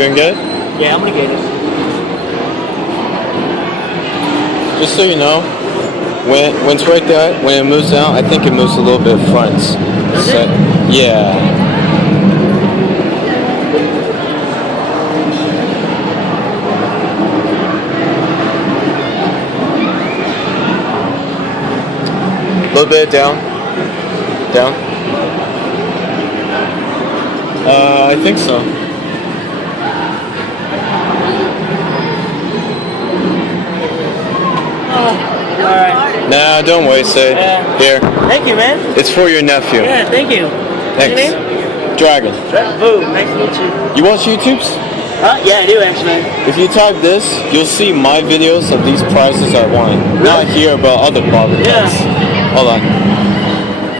gonna get it? Yeah, I'm gonna get it. Just so you know, when it's right there, when it moves out, I think it moves a little bit front. Does So, it? yeah. A little bit down. Down. I think so. Alright. Nah, don't waste it. Yeah. Here. Thank you, man. It's for your nephew. Yeah, thank you. Thanks. Your name? Dragon. Boo. Nice to meet you. You watch YouTubes? Yeah, I do actually. If you type this, you'll see my videos of these prices I won. Not here, but other barber cuts. Yeah. Hold on.